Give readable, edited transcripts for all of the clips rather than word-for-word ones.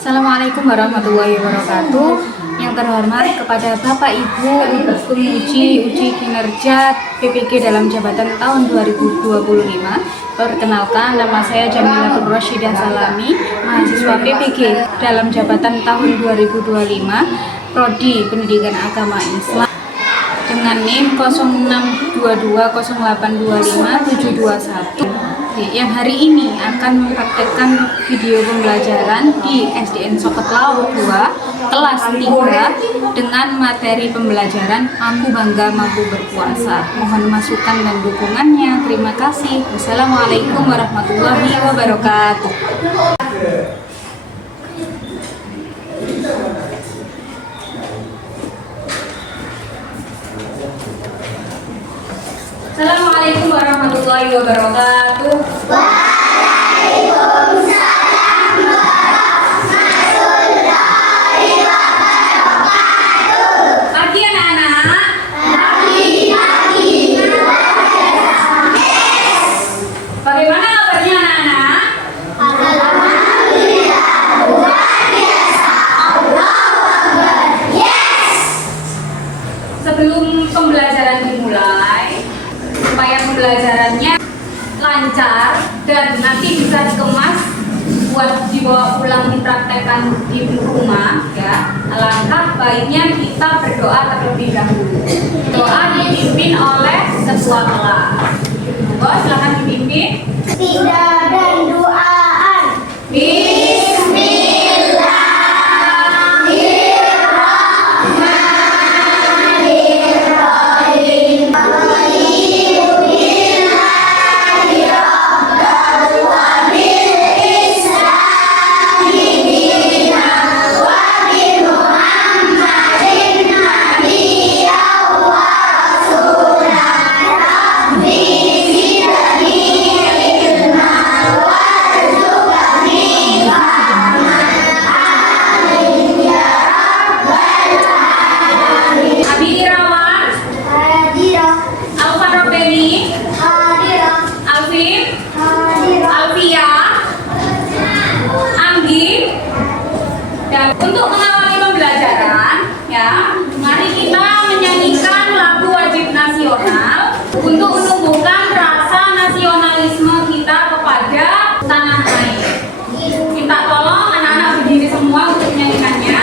Assalamualaikum warahmatullahi wabarakatuh. Yang terhormat kepada Bapak Ibu untuk menguji kinerja PPG dalam jabatan tahun 2025. Perkenalkan, nama saya Jamilatul Rasyidah Salami, mahasiswa PPG dalam jabatan tahun 2025, Prodi Pendidikan Agama Islam, dengan NIM 062208257721, yang hari ini akan mempraktekkan video pembelajaran di SDN Soketlau 2 kelas 3 dengan materi pembelajaran Mampu Bangga Mampu Berpuasa. Mohon masukan dan dukungannya. Terima kasih. Wassalamualaikum warahmatullahi wabarakatuh. Assalamualaikum warahmatullahi wabarakatuh. Waalaikumsalam warahmatullahi wabarakatuh. Pagi anak-anak. Pagi. Bagaimana kabarnya anak-anak? Alhamdulillah, luar biasa. Allahu Akbar. Yes. Sebelum pembelajaran dimulai, supaya pembelajarannya lancar dan nanti bisa dikemas buat dibawa pulang dipraktekkan di rumah, ya, alangkah baiknya kita berdoa terlebih dahulu. Doa dipimpin oleh ketua kelas. Monggo silakan dipimpin. Tidak dan doaan. Untuk mengawali pembelajaran, ya, mari kita menyanyikan lagu wajib nasional untuk menumbuhkan rasa nasionalisme kita kepada tanah air. Kita tolong anak-anak berdiri semua untuk menyanyikannya.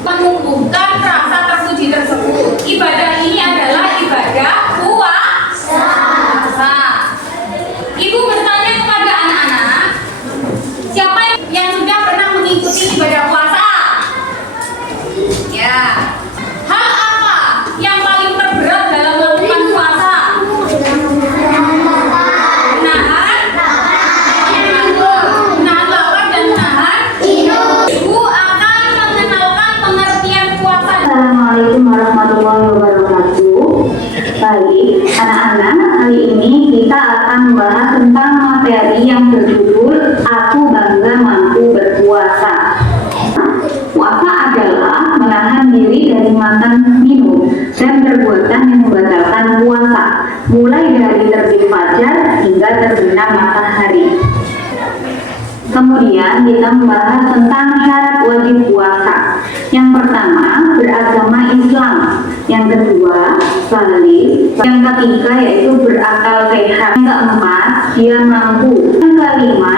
menumbuhkan rasa terpuji tersebut. Ibadah ini adalah ibadah puasa. Ibu bertanya kepada anak-anak, siapa yang sudah pernah mengikuti ibadah puasa? Ya. Hal apa yang paling terberat dalam melakukan puasa? Menahan lapar dan menahan hidup. Ibu akan mengenalkan pengertian puasa. Assalamualaikum warahmatullahi wabarakatuh. Baik, anak-anak, hari ini kita akan membahas tentang materi yang berjudul Aku Bangga Mampu Berpuasa. Puasa adalah menahan diri dari makan, minum, dan perbuatan yang membatalkan puasa, mulai dari terbit fajar hingga terbenam matahari. Kemudian kita membahas tentang syarat wajib puasa. Yang pertama, beragama Islam. Yang kedua, balik. Yang ketiga yaitu berakal sehat. Yang keempat, dia mampu. Yang kelima,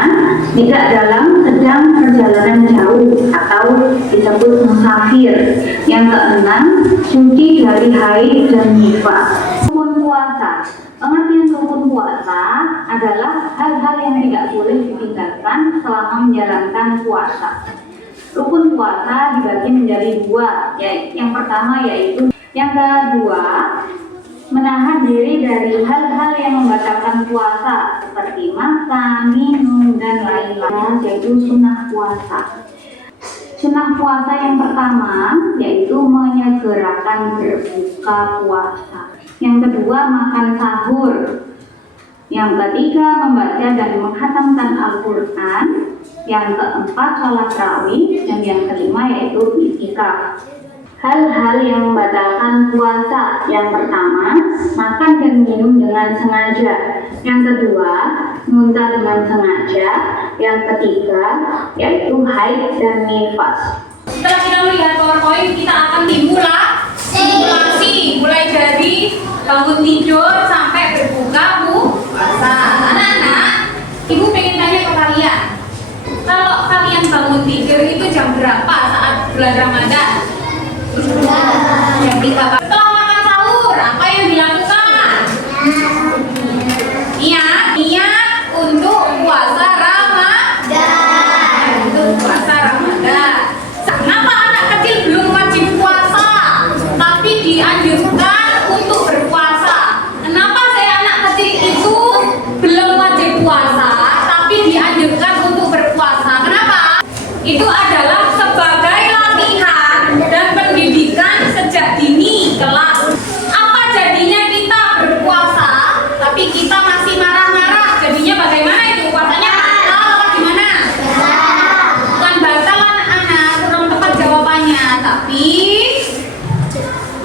tidak dalam sedang perjalanan jauh atau disebut musafir. Yang keenam, suci dari haid dan nifas. Rukun puasa. Pengertian rukun puasa adalah hal-hal yang tidak boleh ditinggalkan selama menjalankan puasa. Rukun puasa dibagi menjadi dua, yang pertama yaitu yang kedua, menahan diri dari hal-hal yang membatalkan puasa seperti makan, minum, dan lain-lain, yaitu sunnah puasa. Sunnah puasa yang pertama yaitu menyegerakan berbuka puasa. Yang kedua, makan sahur. Yang ketiga, membaca dan menghatamkan Al-Quran. Yang keempat, sholat tarawih. Dan yang kelima yaitu i'tikaf. Hal-hal yang membatalkan puasa. Yang pertama, makan dan minum dengan sengaja. Yang kedua, muntah dengan sengaja. Yang ketiga, yaitu haid dan nifas. Setelah kita melihat PowerPoint, kita akan simulasi mulai dari bangun tidur sampai berbuka puasa. Anak-anak, ibu pengen tanya ke kalian, kalau kalian bangun tidur itu jam berapa saat bulan Ramadan? Jam 3. Setelah makan sahur, apa yang dilakukan? Niat untuk puasa Ramadan. Untuk puasa Ramadan. Kenapa anak kecil belum wajib puasa, tapi dianjurkan untuk berpuasa? Kenapa saya anak kecil itu belum wajib puasa, tapi dianjurkan untuk berpuasa? Kenapa? Itu adalah sebagai latihan dan pendidikan sejak dini kelas. Apa jadinya kita berpuasa, tapi kita masih marah-marah? Jadinya bagaimana itu? Puasanya batal apa gimana? Bukan batal anak-anak, kurang tepat jawabannya, tapi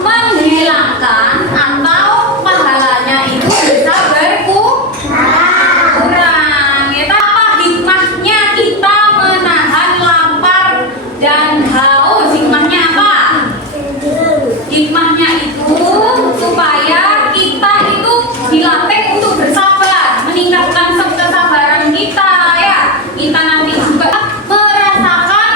menghilangkan atau pahalanya itu bisa berkurang. Ya, apa hikmahnya kita menahan lapar dan haus? Hikmahnya apa? Hikmahnya itu supaya kita itu dilatih untuk bersabar, meningkatkan kesabaran kita, ya. Kita nanti juga merasakan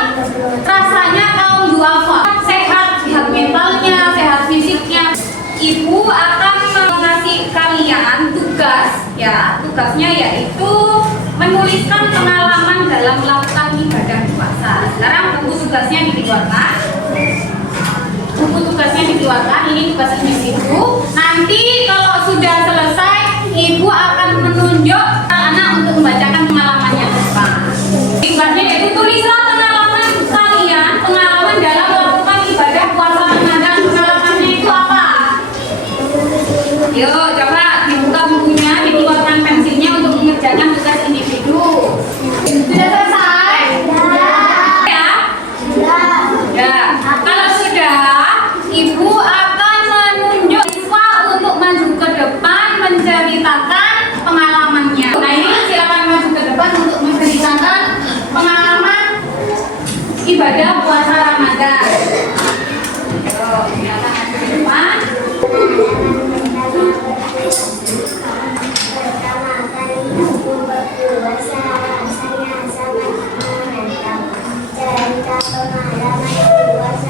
rasanya kaum duafa, sehat mentalnya, sehat fisiknya. Ibu akan mengasih kalian tugas, ya. Tugasnya yaitu menuliskan pengalaman dalam melakukan ibadah puasa. Sekarang buku tugasnya dikeluarkan. Ini tugas ibu. Nanti kalau sudah selesai, ibu akan menunjuk anak untuk membacakan pengalamannya ke depan. Tugasnya yaitu tulislah pengalaman kalian, pengalaman dalam melakukan ibadah puasa Ramadan. Pengalamannya itu apa? Yuk, coba dibuka bukunya, dikeluarkan pensilnya untuk mengerjakan tugas individu. Sudah selesai? Ya? Ya. Kalau sudah, ibu akan menunjuk siswa untuk maju ke depan menceritakan pengalamannya. Nah, ini silakan maju ke depan untuk menceritakan pengalaman ibadah puasa Ramadan. Silakan maju ke depan. Pertama kali aku berpuasa, rasanya sangat menantang. Cerita pengalaman puasa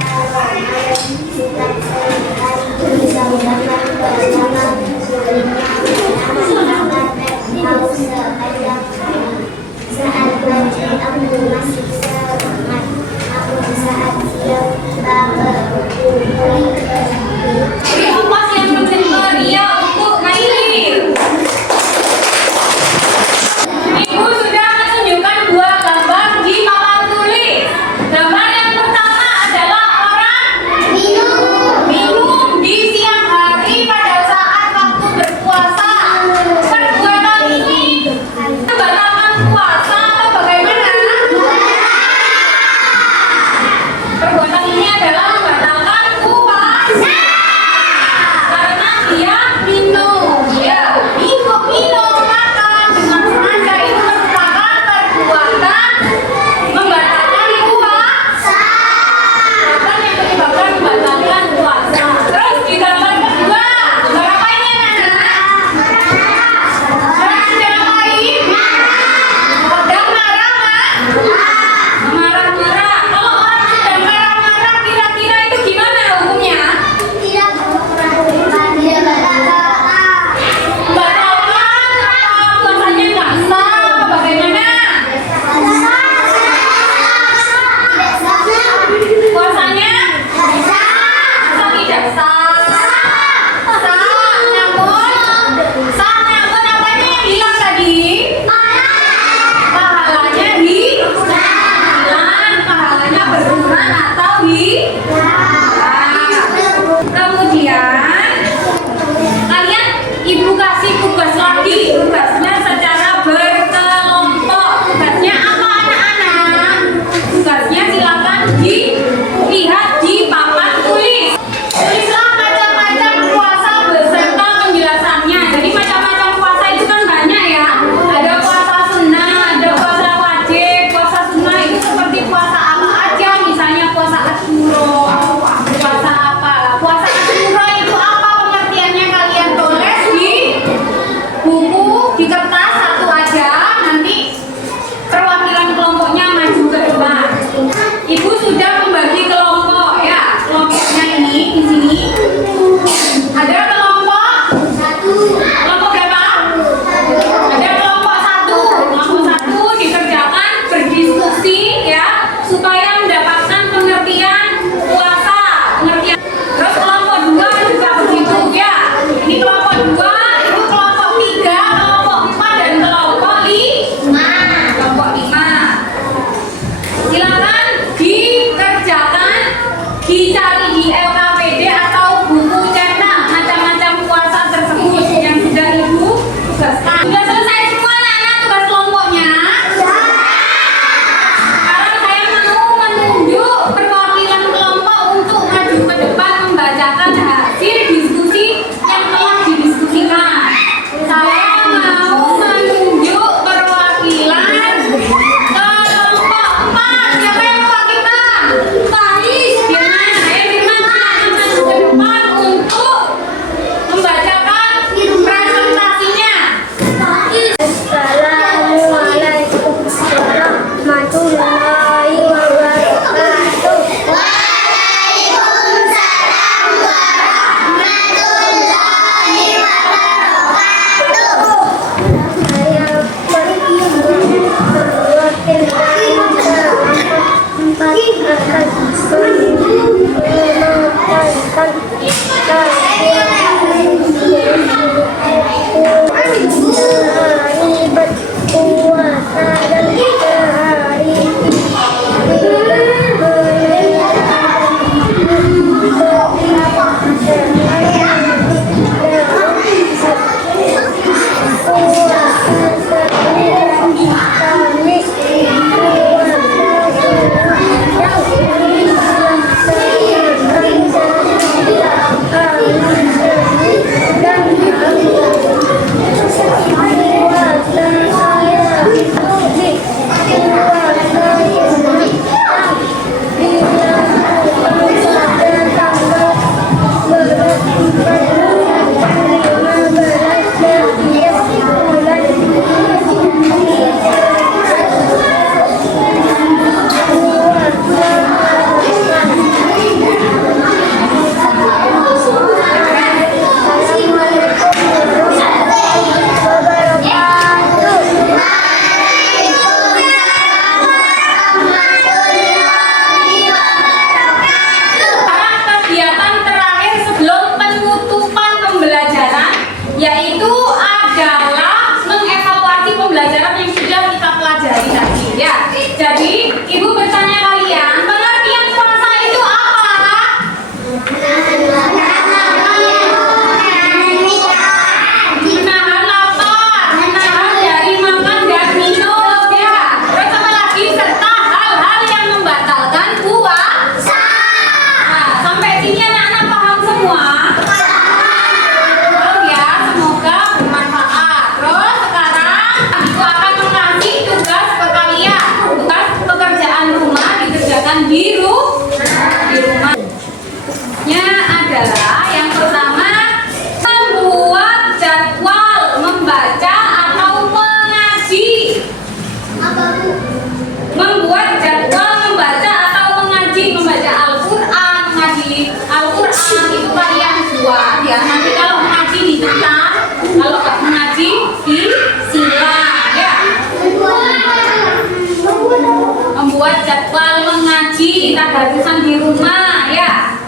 Membuat jadwal mengaji tadarusan di rumah ya.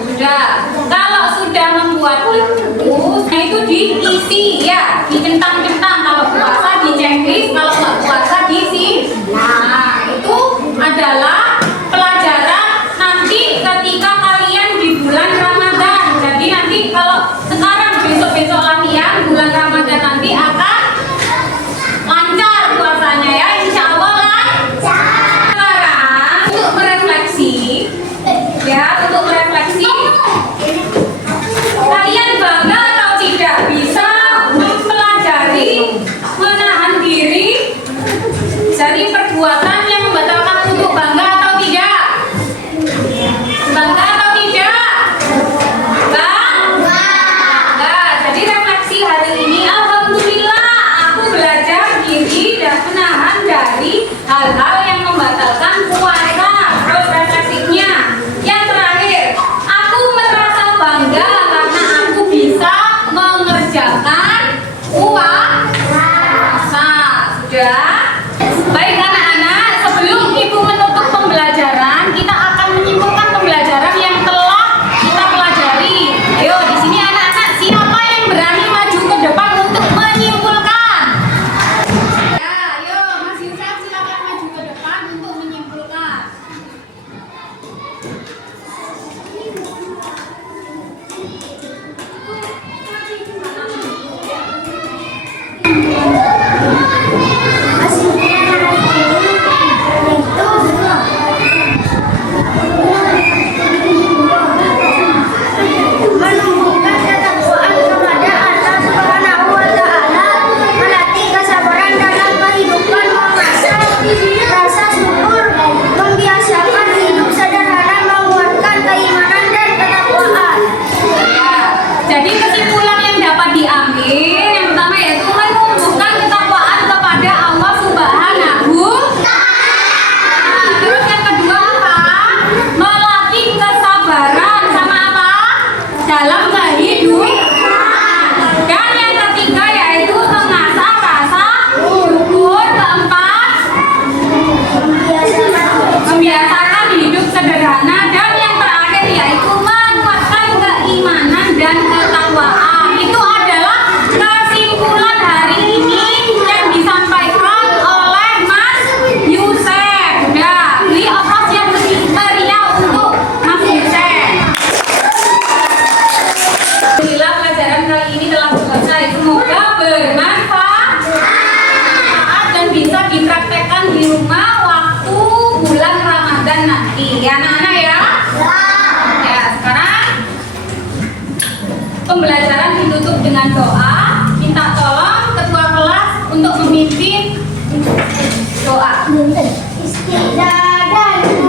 Sudah, kalau sudah membuat itu diisi ya, dicentang-centang. Kalau puasa di checklist, kalau nggak puasa diisi. Nah, itu adalah pelajaran nanti ketika kalian di bulan Ramadan. Jadi nanti kalau sekarang besok-besok latihan bulan Ramadan nanti akan lancar puasanya ya, insya Allah lancar. Sekarang untuk merefleksi ya, untuk merefleksi kalian bangga atau tidak bisa mempelajari menahan diri dari perbuatan yang membatalkan wudhu? Bangga atau tidak? Bangga atau tidak? Bangga. Jadi refleksi hari ini, alhamdulillah aku belajar diri dan menahan dari hal-hal yang membatalkan puasa. Terus refleksinya yang terakhir, aku merasa bangga karena aku bisa mengerjakan puasa. Sudah? Baik anak-anak, sebelum ibu menutup pembelajaran, kita akan menyimpulkan pembelajaran yang telah kita pelajari. Ayo, di sini anak-anak, siapa yang berani maju ke depan untuk menyimpulkan? Ya, ayo Mas Yusuf, silakan maju ke depan untuk menyimpulkan. Menumbuhkan ketakwaan kepada Allah Subhanahu wa Ta'ala, melatih kesabaran dalam kehidupan, mengasah rasa syukur, membiasakan hidup sederhana, menguatkan keimanan dan ketakwaan. Jadi kesimpulan yang dapat diambil yang pertama yaitu menumbuhkan ketakwaan kepada Allah Subhanahu. Terus yang kedua apa? Melatih kesabaran sama apa? Dalam kehidupan. Dan yang pembelajaran ditutup dengan doa. Minta tolong ketua kelas untuk memimpin doa. Istiqdadan